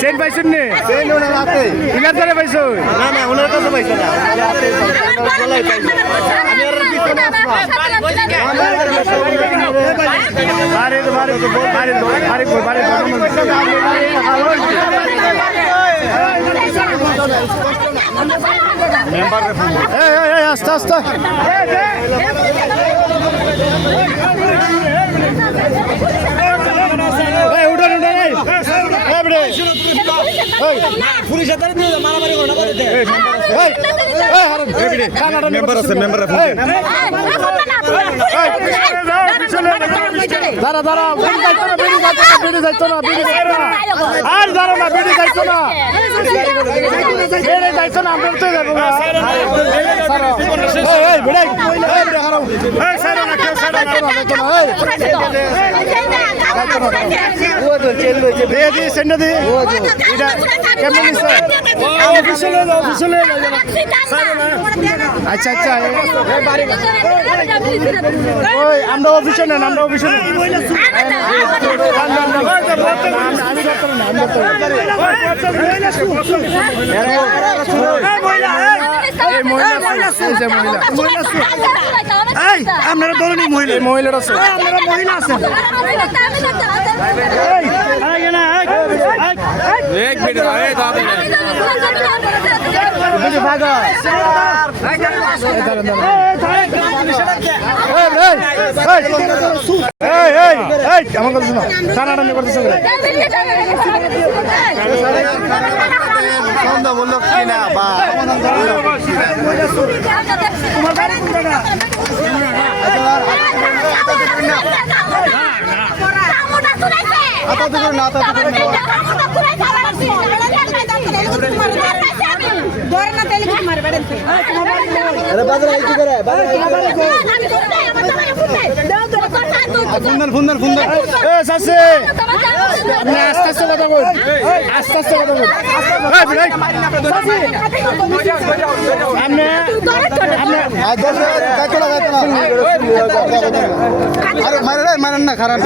সেন পাইছেন নে ইলার ধরে পাইছো না না ওনার কাছে পাইছে না আমি আর পিছনে আসলাম বারে বারে বারে বারে বারে মেম্বার এই আস্তে আস্তে এই উঠেন উঠেন এই এবারে এই পুলিশ আদালত নিয়ে মারামারি করনা করে দে এই এই হারুন এবারে কানাডা মেম্বার আছে মেম্বার আছে দাঁড়া দাঁড়া বেড়ে যাইতো না আর দাঁড়া না বেড়ে যাইতো না বেড়ে যাইতো না আমরা তো যাবো এই বেড়ে হারাও এই সারা না কেউ সারা না এই ও তো চেল দে দি সেন্ড দি এটা কেমন নিছে অফিসিয়ালে আচ্ছা আচ্ছা ওই আমরা অফিসিয়ালে আপনারা ধরুন মহিলাটা আছে মহিলা আছে এক মিনিট আমার কথা শোনো টানাটানি করতেছে সন্ধ্যা বললো কিনা বা ফুন্দর আস্তে আস্তে কথা বল আস্তে আস্তে কথা বল মারেন না খারাপ